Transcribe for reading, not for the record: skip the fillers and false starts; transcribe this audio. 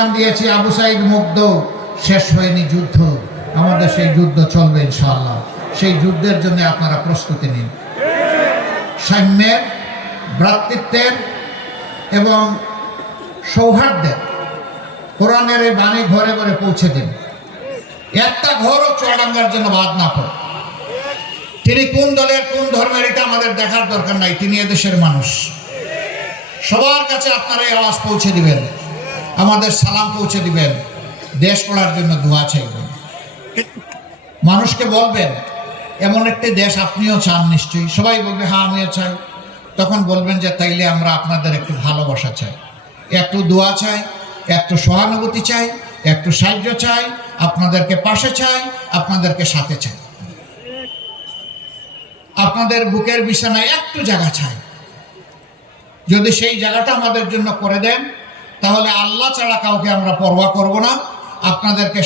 Slogan দিয়েছি আবু সাইদ মুগ্ধ, শেষ হয়নি যুদ্ধ, আমাদের সেই যুদ্ধ চলবে ইনশাআল্লাহ। সেই যুদ্ধের জন্য আপনারা প্রস্তুতি নিন। সাম্যের, ভ্রাতৃত্বের এবং সৌহার্দ্যের কোরআনের এই বাণী ঘরে ঘরে পৌঁছে দিন। একটা ঘরও চুয়াডাঙ্গার জন্য বাদ না পড়ে। তিনি কোন দলের কোন ধর্মের এটা আমাদের দেখার দরকার নাই, তিনি এদেশের মানুষ। সবার কাছে আপনারা এই আওয়াজ পৌঁছে দিবেন, আমাদের সালাম পৌঁছে দিবেন, দেশ গড়ার জন্য দোয়া চাইবেন। মানুষকে বলবেন এমন একটি দেশ আপনিও চান নিশ্চয়ই। সবাই বলবে হ্যাঁ আমিও চাই। তখন বলবেন যে তাইলে আমরা আপনাদের একটু ভালোবাসা চাই, একটু দোয়া চাই, একটু সহানুভূতি চাই, একটু সাহায্য চাই, আপনাদেরকে পাশে চাই, আপনাদেরকে সাথে চাই। আপনাদের বুকের বিছানায় একটু জায়গা চাই। যদি সেই জায়গাটা আমাদের জন্য করে দেন তাহলে আল্লাহ ছাড়া কাউকে আমরা পরোয়া করব না। আপনাদেরকে